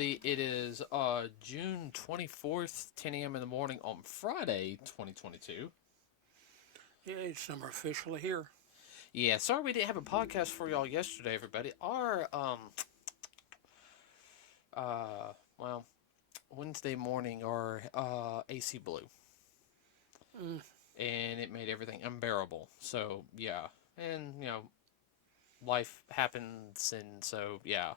everybody. It is June 24th, 10 a.m. in the morning on Friday, 2022. Yeah, summer officially here. Yeah, sorry we didn't have a podcast for y'all yesterday, everybody. Our, well, Wednesday morning, our AC blew. Mm. And it made everything unbearable. So, yeah. And, life happens, and so, yeah.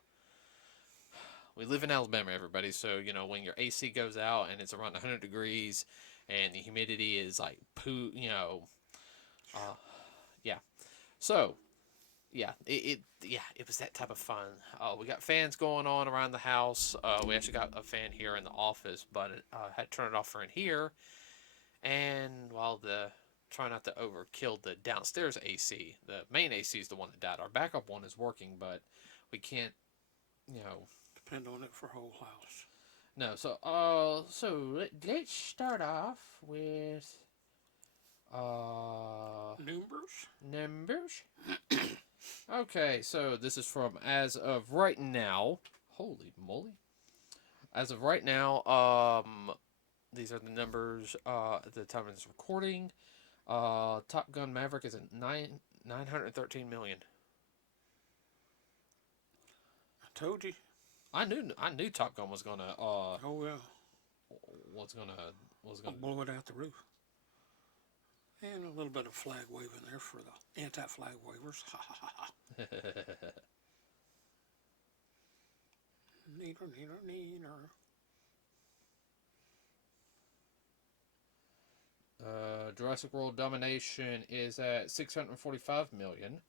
We live in Alabama, everybody. So, when your AC goes out and it's around 100 degrees and the humidity is like uh, yeah. So, it was that type of fun. We got fans going on around the house. We actually got a fan here in the office, but had to turn it off for in here. And while try not to overkill the downstairs AC, the main AC is the one that died. Our backup one is working, but we can't, you know, Depend on it for whole house. No, let's start off with Numbers? numbers. Okay, so this is from as of right now. Holy moly! As of right now, these are the numbers at the time of this recording. Top Gun Maverick is at 913 million. I told you. I knew Top Gun was gonna Oh yeah. was gonna I'll blow it out the roof. And a little bit of flag waving there for the anti-flag wavers. Ha ha ha ha. Neater, neater, neater. Jurassic World Domination is at 645 million.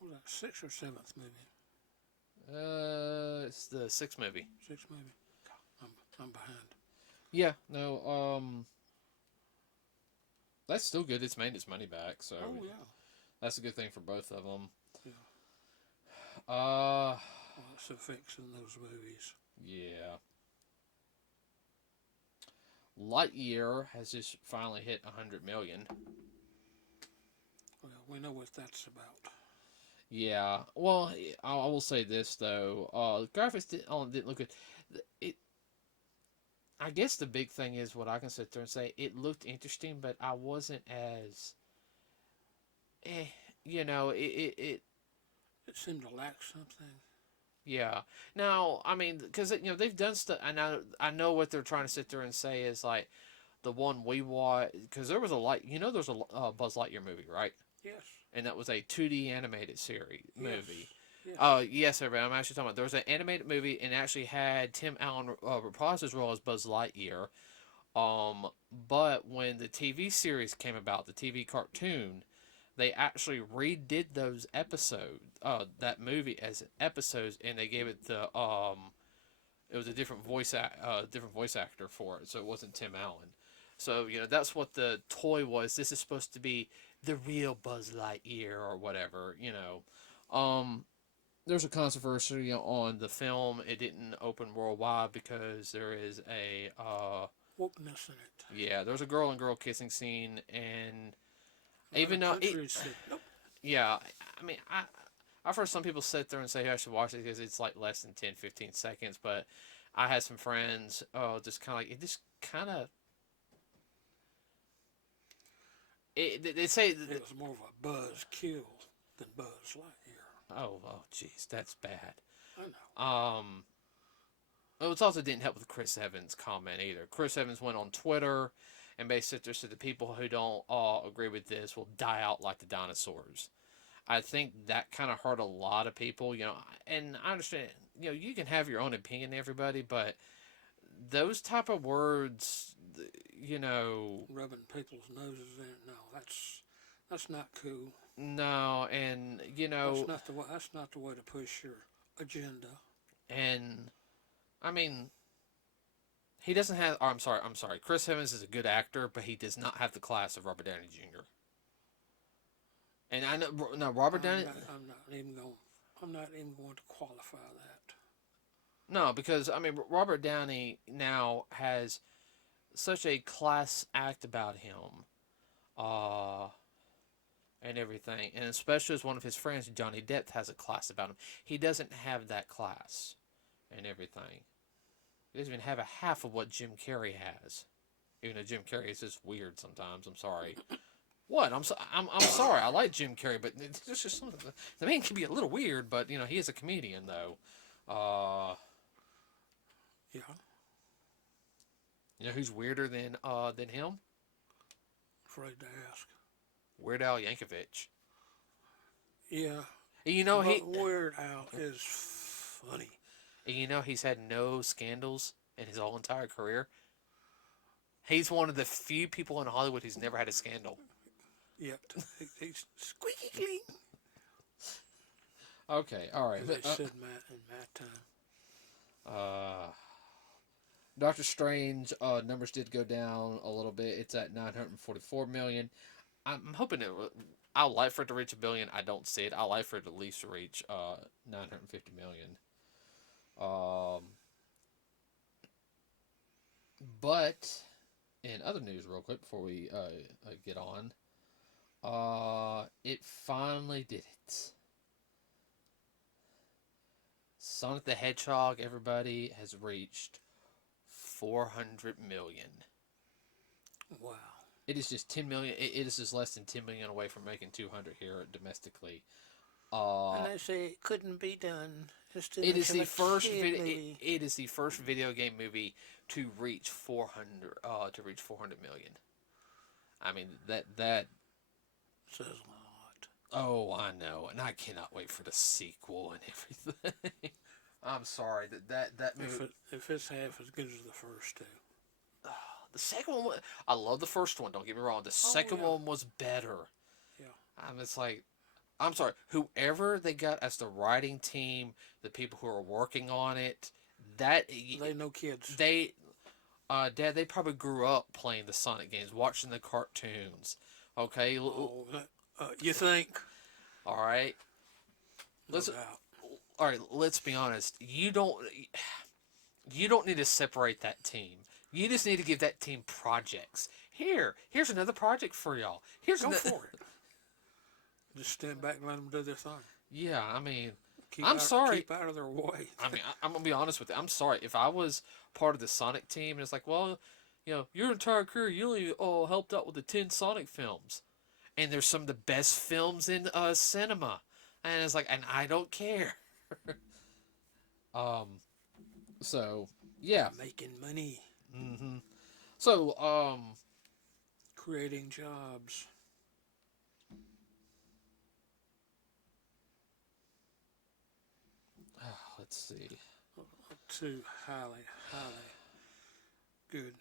Was that sixth or seventh movie? It's the sixth movie. Sixth movie. I'm behind. Yeah, no, that's still good. It's made its money back, so Oh yeah. that's a good thing for both of them. Yeah. Lots of effects in those movies. Yeah. Lightyear has just finally hit 100 million. Well, we know what that's about. Yeah. Well, I will say this though. The graphics didn't look good. I guess the big thing is what I can sit there and say. It looked interesting, but I wasn't as. It seemed to lack something. Yeah. Now, I mean, because they've done stuff. I know what they're trying to sit there and say is like the one we watched, because there was there's a Buzz Lightyear movie, right? Yes. And that was a 2D animated series movie. Yes. Yes, everybody. I'm actually talking about there was an animated movie and actually had Tim Allen reprise his role as Buzz Lightyear. But when the TV series came about, the TV cartoon, they actually redid those episodes, that movie as episodes, and they gave it the it was a different voice actor for it, so it wasn't Tim Allen. So that's what the toy was. This is supposed to be the real Buzz Lightyear or whatever. There's a controversy on the film. It didn't open worldwide because there is a wokeness in it. Yeah, there's a girl and girl kissing scene, and even though nope. Yeah, I mean, I've heard some people sit there and say, hey, I should watch it because it's like less than 10, 15 seconds, but I had some friends, just kind of like, it just kind of, they say it was more of a buzz kill than Buzz Lightyear. Oh, jeez, that's bad. I know. It also didn't help with Chris Evans' comment either. Chris Evans went on Twitter and basically said the people who don't agree with this will die out like the dinosaurs. I think that kind of hurt a lot of people, and I understand, you can have your own opinion, everybody, but those type of words, rubbing people's noses in it, no, that's not cool. No, and that's not the way to push your agenda. And I mean, he doesn't have. Oh, I'm sorry. Chris Evans is a good actor, but he does not have the class of Robert Downey Jr. And I know Robert Downey. I'm not even going to qualify that. No, because I mean Robert Downey now has such a class act about him. and everything, and especially as one of his friends, Johnny Depp, has a class about him. He doesn't have that class and everything. He doesn't even have a half of what Jim Carrey has. Even though Jim Carrey is just weird sometimes. I'm sorry. What? I'm sorry. I like Jim Carrey, but it's just something. The man can be a little weird, but he is a comedian though. Yeah. You know who's weirder than him? Afraid to ask. Weird Al Yankovic. Yeah. And But Weird Al is funny. And he's had no scandals in his whole entire career. He's one of the few people in Hollywood who's never had a scandal. Yet. He's squeaky clean. Okay, all right. As they said in my time. Doctor Strange numbers did go down a little bit. It's at 944 million. I'm hoping I'd like for it to reach $1 billion. I don't see it. I'd like for it to at least reach 950 million. But in other news, real quick before we get on, it finally did it. Sonic the Hedgehog, everybody, has reached 400 million. Wow. It is just 10 million. It is just less than 10 million away from making 200 here domestically. And they say it couldn't be done. It is the first it is the first video game movie to reach 400 million. I mean that says a lot. Oh, I know, and I cannot wait for the sequel and everything. I'm sorry that movie. If it's half as good as the first two. The second one, I love the first one. Don't get me wrong. The second one was better. Yeah. It's like, I'm sorry. Whoever they got as the writing team, the people who are working on it, they know kids. Dad, they probably grew up playing the Sonic games, watching the cartoons. Okay. You think? All right. All right. Let's be honest. You don't need to separate that team. You just need to give that team projects. Here's another project for y'all. Go for it. Just stand back and let them do their thing. Yeah, I mean, Keep out of their way. I mean, I'm gonna be honest with you. I'm sorry if I was part of the Sonic team and it's like, well, your entire career you only helped out with the 10 Sonic films, and there's some of the best films in cinema, and it's like, and I don't care. So yeah, making money. Mm-hmm. So creating jobs. Let's see. Two highly good,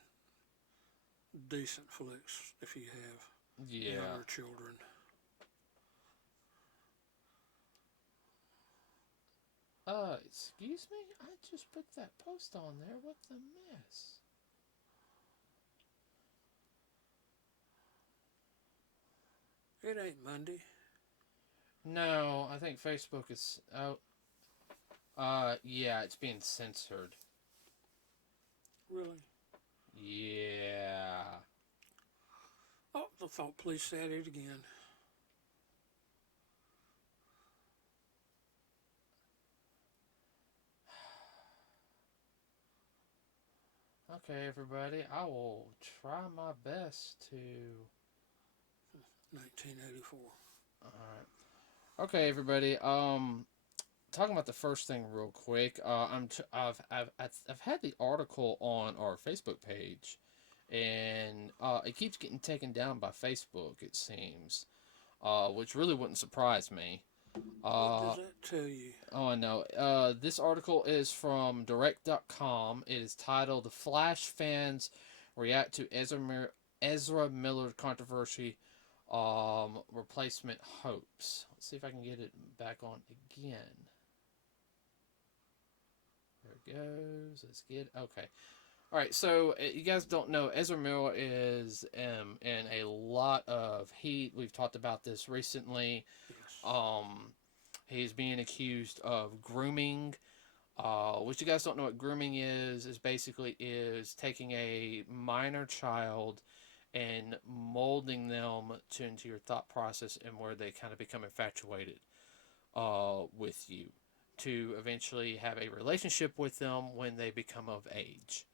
decent flicks if you have younger children. Excuse me? I just put that post on there. What the mess? It ain't Monday. No, I think Facebook is out. Yeah, it's being censored. Really? Yeah. Oh, the thought police said it again. Okay, everybody, I will try my best to... 1984. Alright. Okay, everybody, talking about the first thing real quick, I've had the article on our Facebook page, and it keeps getting taken down by Facebook, it seems, which really wouldn't surprise me. What does that tell you? Oh, I know. This article is from direct.com. It is titled "The Flash Fans React to Ezra Miller Controversy Replacement Hopes." Let's see if I can get it back on again. There it goes. Let's get okay. All right. So you guys don't know, Ezra Miller is in a lot of heat. We've talked about this recently. Yes. He's being accused of grooming. Which you guys don't know what grooming is basically taking a minor child and molding them into your thought process and where they kind of become infatuated with you to eventually have a relationship with them when they become of age.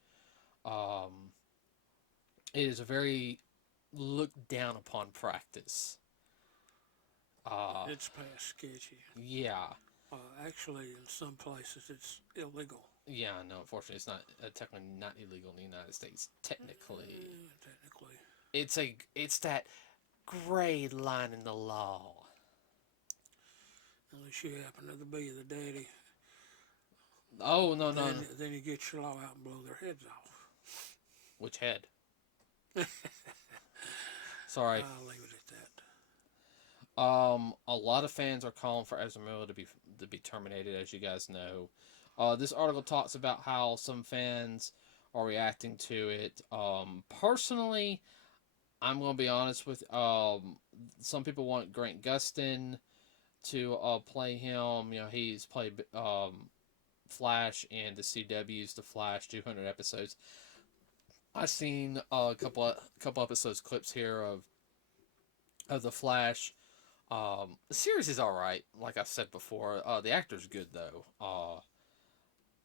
Um, it is a very looked down upon practice. Uh, It's past sketchy. yeah, Actually, in some places, it's illegal. yeah, no, unfortunately, it's not technically not illegal in the United States. Technically, Technically. it's that gray line in the law. Unless you happen to be the daddy. Oh no no, no. Then you get your law out and blow their heads off. Which head? Sorry. I'll leave it at that. A lot of fans are calling for Ezra Miller to be terminated, as you guys know. This article talks about how some fans are reacting to it. Personally, I'm going to be honest with. Some people want Grant Gustin to play him. You know, he's played Flash and the CW's The Flash 200 episodes. I've seen a couple episodes clips here of the Flash. The series is all right, like I said before. The actor's good though.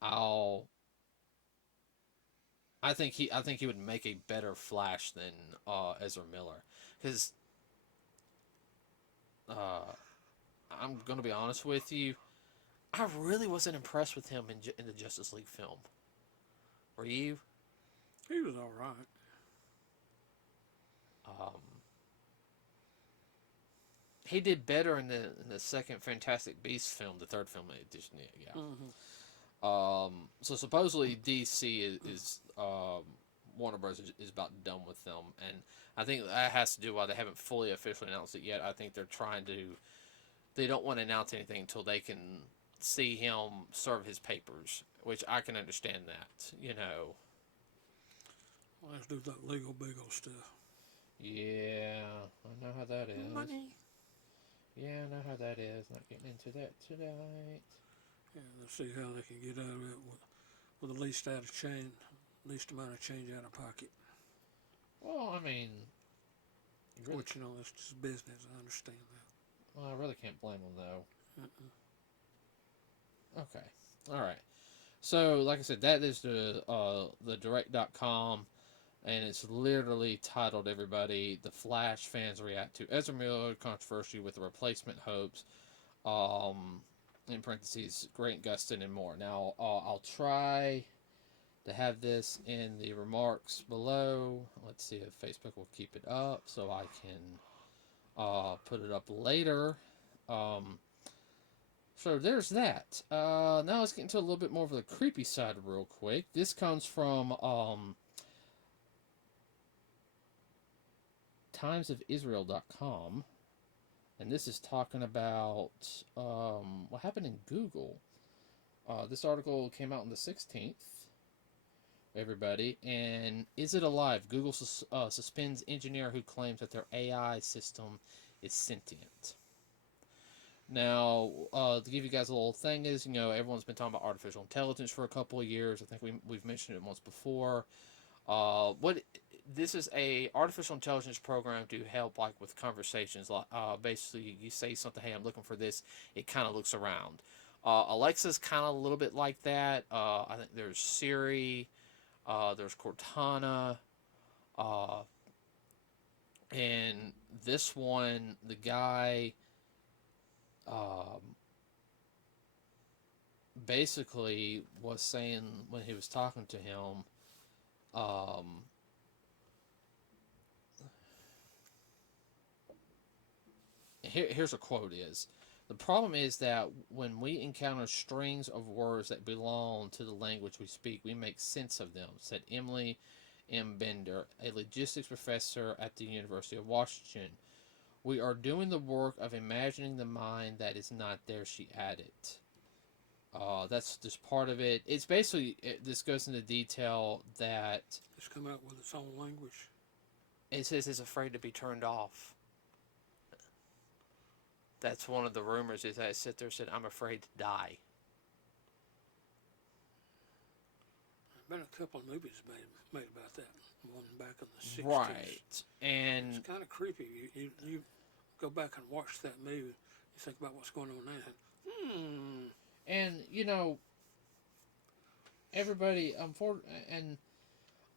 I'll I think he would make a better Flash than Ezra Miller, because I'm gonna be honest with you. I really wasn't impressed with him in the Justice League film. Were you? He was all right. Um, he did better in the second Fantastic Beasts film, the third film edition. Yeah. Mm-hmm. So supposedly DC is Warner Bros. Is about done with them, and I think that has to do why they haven't fully officially announced it yet. I think they're trying to. They don't want to announce anything until they can see him serve his papers, which I can understand that. You know. Let's do that legal beagle stuff. Yeah, I know how that is. Money. Yeah, I know how that is. Not getting into that tonight. Yeah, let's see how they can get out of it with the least least amount of change out of pocket. Well, I mean, really, Which, it's just business. I understand that. well, I really can't blame them though. Uh-uh. Okay, all right. So, like I said, that is the direct.com, and it's literally titled "Everybody the Flash fans react to Ezra Miller controversy with the replacement hopes." In parentheses, Grant Gustin and more. Now, I'll try to have this in the remarks below. Let's see if Facebook will keep it up so I can put it up later. So there's that. Now let's get into a little bit more of the creepy side real quick. This comes from timesofisrael.com. And this is talking about what happened in Google. This article came out on the 16th, everybody. And is it alive? Google suspends engineer who claims that their AI system is sentient. Now, to give you guys a little thing is, everyone's been talking about artificial intelligence for a couple of years. I think we've mentioned it once before. This is a artificial intelligence program to help like with conversations. Like basically, you say something, "Hey, I'm looking for this." It kind of looks around. Alexa's kind of a little bit like that. I think there's Siri, there's Cortana, and this one, the guy basically was saying when he was talking to him. Here's a quote is, "The problem is that when we encounter strings of words that belong to the language we speak, we make sense of them," said Emily M. Bender, a logistics professor at the University of Washington. "We are doing the work of imagining the mind that is not there," she added. That's just part of it. It's basically, this goes into detail that It's come out with its own language. it says it's afraid to be turned off. That's one of the rumors is that it sit there and said, "I'm afraid to die." There's been a couple of movies made about that. one back in the 60s. Right. And it's kind of creepy. You go back and watch that movie, you think about what's going on there. and everybody and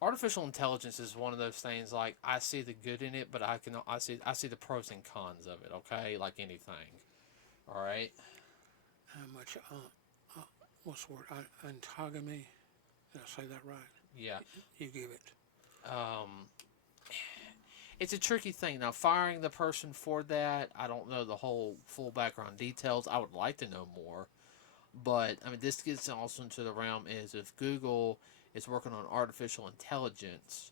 artificial intelligence is one of those things. Like, I see the good in it, but I see the pros and cons of it. Okay, like anything. All right. How much? What's the word? Antogamy. Did I say that right? Yeah. You give it. It's a tricky thing. Now, firing the person for that, I don't know the whole full background details. I would like to know more. But, I mean, this gets also into the realm is if Google is working on artificial intelligence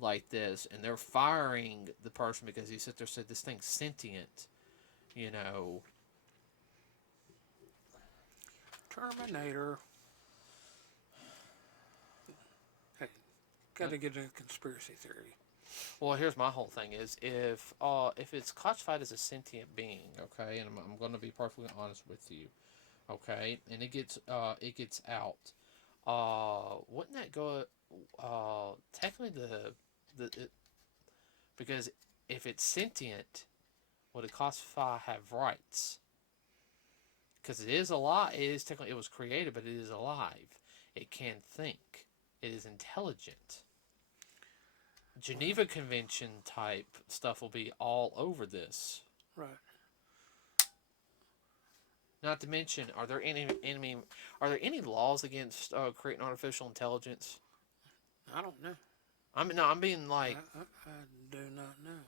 like this, and they're firing the person because he sit there and said this thing's sentient, you know. Terminator. Hey, got to get a conspiracy theory. Well, here's my whole thing is if it's classified as a sentient being, okay, and I'm going to be perfectly honest with you, okay, and it gets out, wouldn't that go? Technically, because if it's sentient, would it classify have rights? Because it is alive. It is technically, it was created, but it is alive. It can think. It is intelligent. Geneva Convention type stuff will be all over this. Right. Not to mention, are there any laws against creating artificial intelligence? I don't know. I'm being like. I do not know.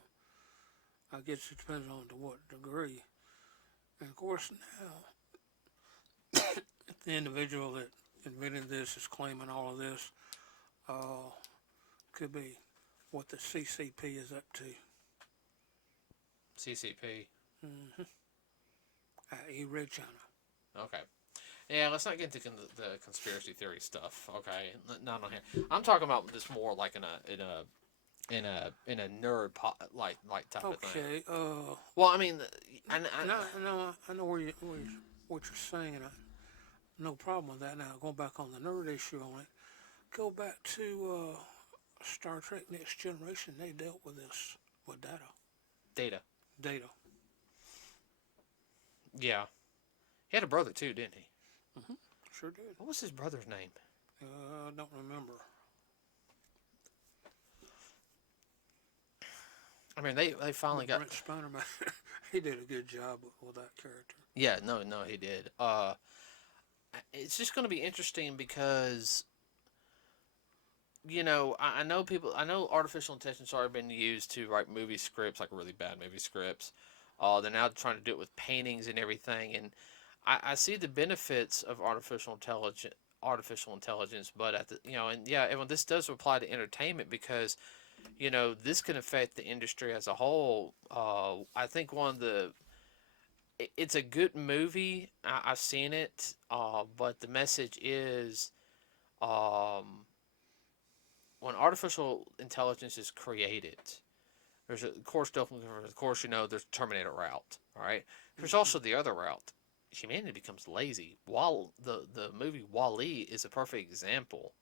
I guess it depends on to what degree. And of course now, the individual that invented this is claiming all of this. Could be what the CCP is up to. CCP. I.e. Red China. Okay. Yeah, let's not get into the conspiracy theory stuff. Okay, not on here. I'm talking about this more like in a nerd like type of thing. Okay. Well, I mean, I know what you're saying. No problem with that. Now, going back on the nerd issue on it, go back to Star Trek Next Generation. They dealt with this with data. Yeah. He had a brother too, didn't he? Sure did. What was his brother's name? I don't remember. I mean, they finally got. Brent Spiner, he did a good job with that character. Yeah, no, he did. It's just going to be interesting because, I know artificial intelligence has already been used to write movie scripts, like really bad movie scripts. They're now trying to do it with paintings and everything, and I see the benefits of artificial intelligence, but everyone, this does apply to entertainment because, this can affect the industry as a whole. I think it's a good movie. I've seen it, but the message is, when artificial intelligence is created, there's there's Terminator route. All right, there's also the other route. Humanity becomes lazy. While the movie WALL-E is a perfect example.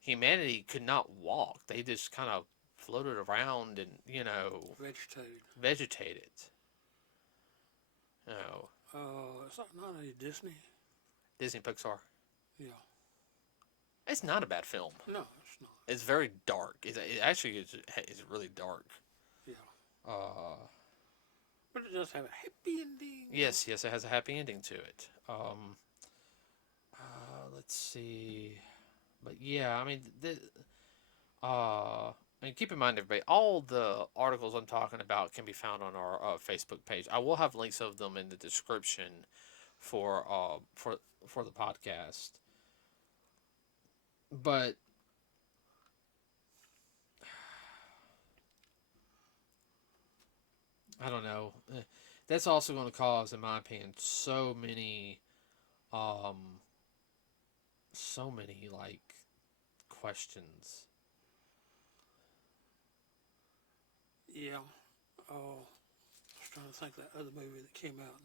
Humanity could not walk. They just kind of floated around and vegetated. It's not a Disney Pixar. Yeah. It's not a bad film. No, it's not. It's very dark. It actually is really dark. Yeah. But it does have a happy ending. Yes, it has a happy ending to it. Let's see. But yeah, I mean, keep in mind, everybody, all the articles I'm talking about can be found on our Facebook page. I will have links of them in the description for the podcast. But I don't know. That's also going to cause, in my opinion, so many like questions. Yeah. I was trying to think of that other movie that came out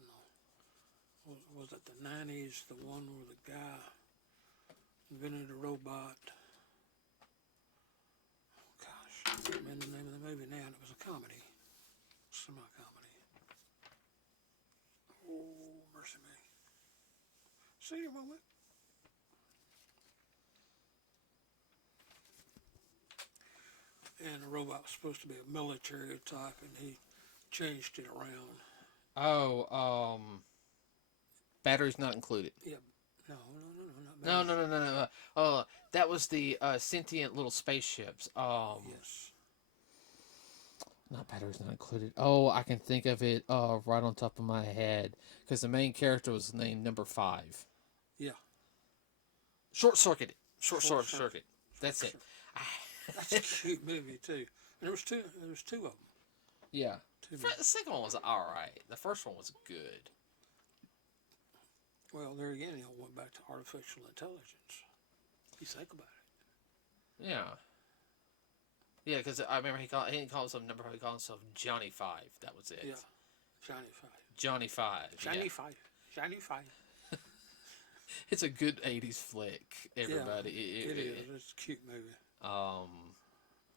in was it the 90s, the one where the guy invented a robot. movie now, and it was a comedy, semi-comedy. Oh, mercy me. See your moment. And the robot was supposed to be a military type, and he changed it around. Oh, batteries not included. Yeah, not No, batteries. no, no, no, no. That was the sentient little spaceships. Yes. Not batteries not included. Oh, I can think of it right on top of my head because the main character was named Number 5. Yeah. Short Circuit. Short Short Circuit. circuit. Circuit. That's Short it. circuit. That's a cute movie too. And there was two. There was two of them. Yeah. Two The second one was all right. The first one was good. Well, there again, went back to artificial intelligence. If you think about it. Yeah. Yeah, because I remember he didn't call himself Number 5. He called himself Johnny 5. That was it. Yeah. Johnny Five. Johnny 5. Johnny Yeah. Five. Johnny Five. It's a good 80s flick, everybody. Yeah, it is. It's a cute movie.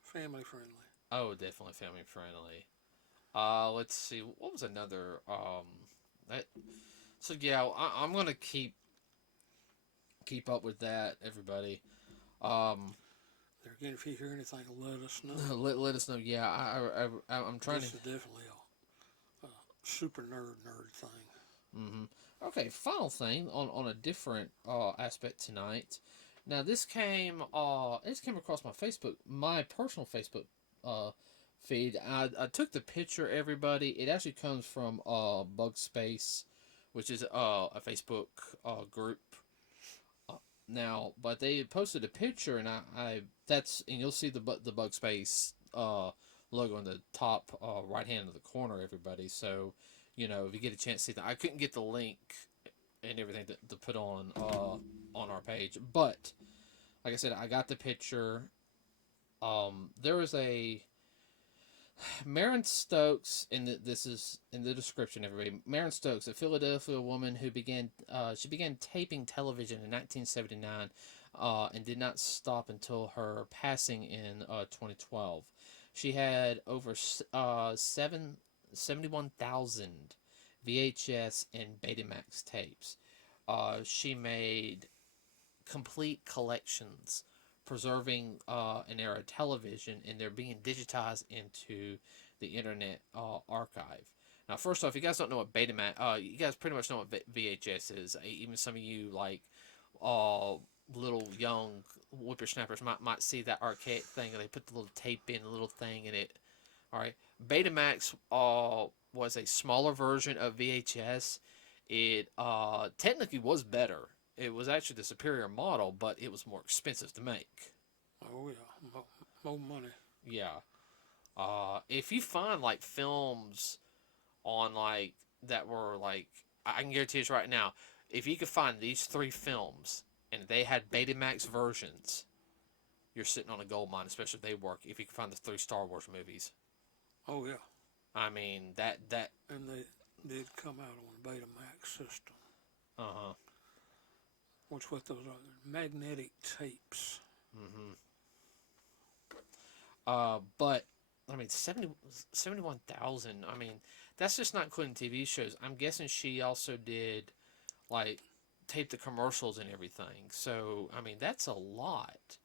Family friendly. Oh, definitely family friendly. Let's see. What was another? That. So yeah, I'm gonna keep up with that, everybody. There again, if you hear anything, let us know. Let us know. Yeah, I'm trying This to. is definitely a super nerd thing. Okay, final thing on a different aspect tonight. Now this came across my personal Facebook feed. I took the picture, everybody. It actually comes from Bug Space, which is a Facebook group. Now, but they posted a picture, and and you'll see the Bug Space logo in the top right hand of the corner, everybody. So, if you get a chance to see that, I couldn't get the link and everything to put on our page, but like I said, I got the picture. There was a Maren Stokes, and this is in the description, everybody. Maren Stokes, a Philadelphia woman who began taping television in 1979, and did not stop until her passing in 2012. She had over 71,000 VHS and Betamax tapes. She made complete collections preserving an era of television, and they're being digitized into the Internet Archive. Now, first off, you guys don't know what Betamax, you guys pretty much know what VHS is. Even some of you, like, little young whippersnappers might see that archaic thing, and they put the little tape in, the little thing in it. All right, Betamax was a smaller version of VHS. It technically was better. It was actually the superior model, but it was more expensive to make. Oh yeah, more money. Yeah. If you find like films on like that were like, I can guarantee you right now, if you could find these 3 films and they had Betamax versions, you're sitting on a gold mine, especially if they work. If you can find the 3 Star Wars movies. Oh yeah. I mean that. And they did come out on Betamax system. Which what those are magnetic tapes. But I mean 71,000. I mean that's just not including TV shows. I'm guessing she also did like tape the commercials and everything. So I mean that's a lot.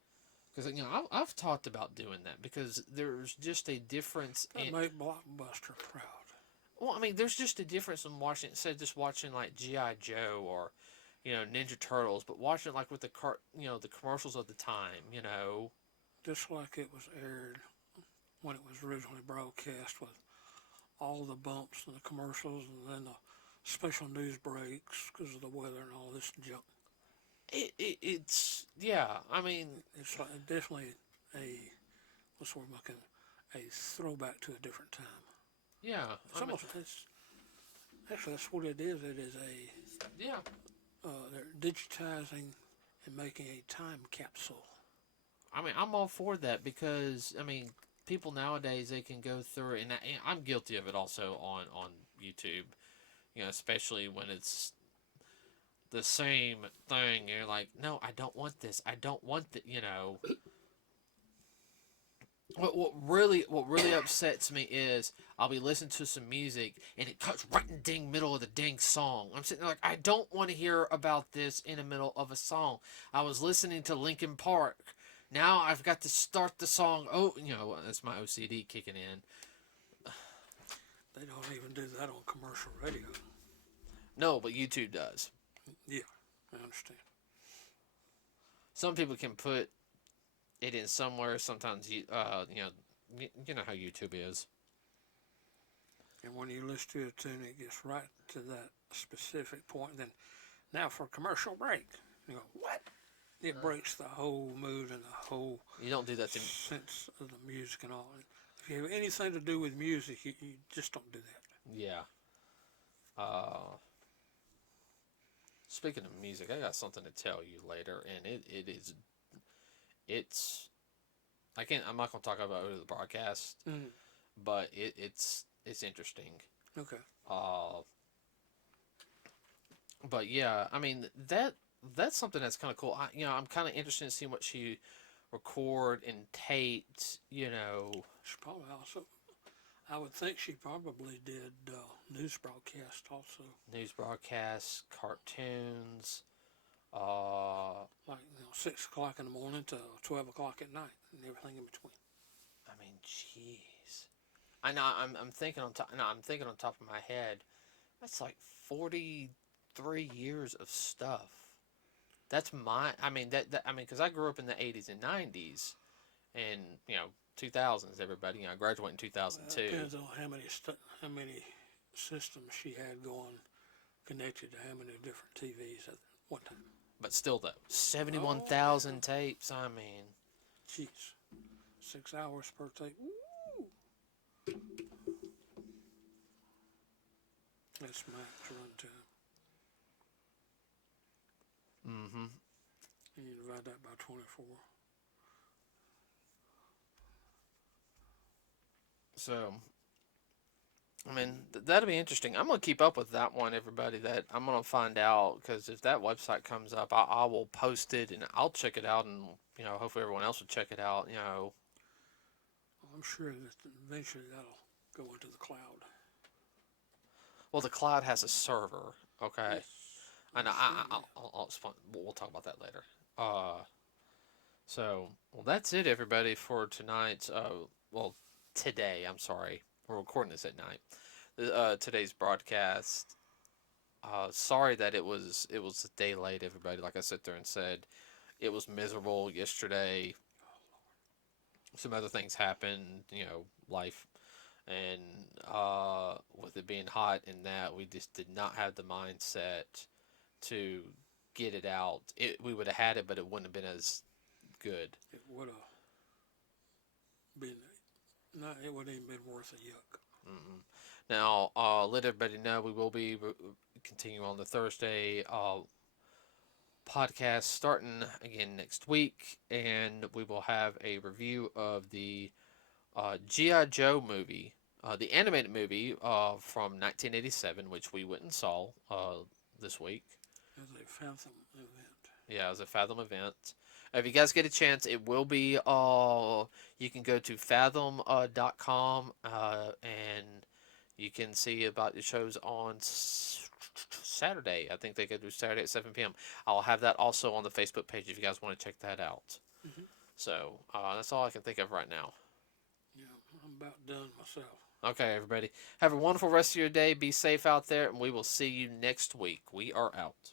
Because I've talked about doing that because there's just a difference. That make Blockbuster proud. Well, I mean, there's just a difference in watching instead of just watching like GI Joe or Ninja Turtles, but watching like with the the commercials of the time. Just like it was aired when it was originally broadcast, with all the bumps and the commercials, and then the special news breaks because of the weather and all this junk. It's yeah. I mean, it's like definitely what's the word I'm looking, a throwback to a different time. Yeah, actually that's what it is. It is yeah. They're digitizing and making a time capsule. I mean, I'm all for that because I mean, people nowadays they can go through it, and I'm guilty of it also on YouTube. Especially when it's the same thing. You're like, no, I don't want this. I don't want that. what really upsets me is I'll be listening to some music and it cuts right in the dang middle of the dang song. I'm sitting there like I don't want to hear about this in the middle of a song. I was listening to Linkin Park. Now I've got to start the song. Oh, that's my OCD kicking in. They don't even do that on commercial radio. No, but YouTube does. Yeah, I understand. Some people can put it in somewhere. Sometimes you know how YouTube is. And when you listen to a tune, it gets right to that specific point. Then, now for a commercial break. You go, what? It breaks the whole mood and the whole You don't do that to me. sense of the music and all. If you have anything to do with music, you just don't do that. Yeah. Uh, Speaking of music, I got something to tell you later, and it's I can't. I'm not gonna talk about it over the broadcast, Mm-hmm. but it's interesting. Okay. Uh, but yeah, I mean that's something that's kind of cool. I'm kind of interested in seeing what she record and taped. She probably also, I would think she probably did news broadcast also. News broadcasts, cartoons. Uh, Like, 6 o'clock in the morning to 12 o'clock at night and everything in between. I mean, jeez. I know. I'm thinking on top. No, I'm thinking on top of my head. That's like 43 years of stuff. That's my. I mean I mean, because I grew up in the 80s and 90s, and 2000s. Everybody, I graduated in 2002. Depends on how many systems she had going connected to how many different TVs at one time. But still, though, 71,000 tapes. I mean, Jeez, 6 hours per tape. Woo! That's max runtime. mm-hmm. And you divide that by 24. So, I mean, that'll be interesting. I'm gonna keep up with that one, everybody. That I'm gonna find out because if that website comes up, I will post it and I'll check it out, and hopefully everyone else will check it out. I'm sure that eventually that'll go into the cloud. Well, the cloud has a server. Okay, Yes, I know. I'm sure, yeah. I'll explain. We'll talk about that later. Well, that's it, everybody, for tonight's. Well, today. I'm sorry, we're recording this at night. Today's broadcast. Sorry that it was a day late, everybody. Like I sat there and said, it was miserable yesterday. Some other things happened, life, and with it being hot and that, we just did not have the mindset to get it out. We would have had it, but it wouldn't have been as good. It would have been, no, it wouldn't even been worth a yuck. Mm-mm. Now, let everybody know we will be continuing on the Thursday podcast starting again next week, and we will have a review of the G.I. Joe movie, the animated movie from 1987, which we went and saw this week. As a Fathom event. Yeah, it was a Fathom event. If you guys get a chance, it will be. You can go to fathom.com and you can see about the shows on Saturday. I think they go to Saturday at 7 p.m. I'll have that also on the Facebook page if you guys want to check that out. Mm-hmm. So that's all I can think of right now. Yeah, I'm about done myself. Okay, everybody. Have a wonderful rest of your day. Be safe out there, and we will see you next week. We are out.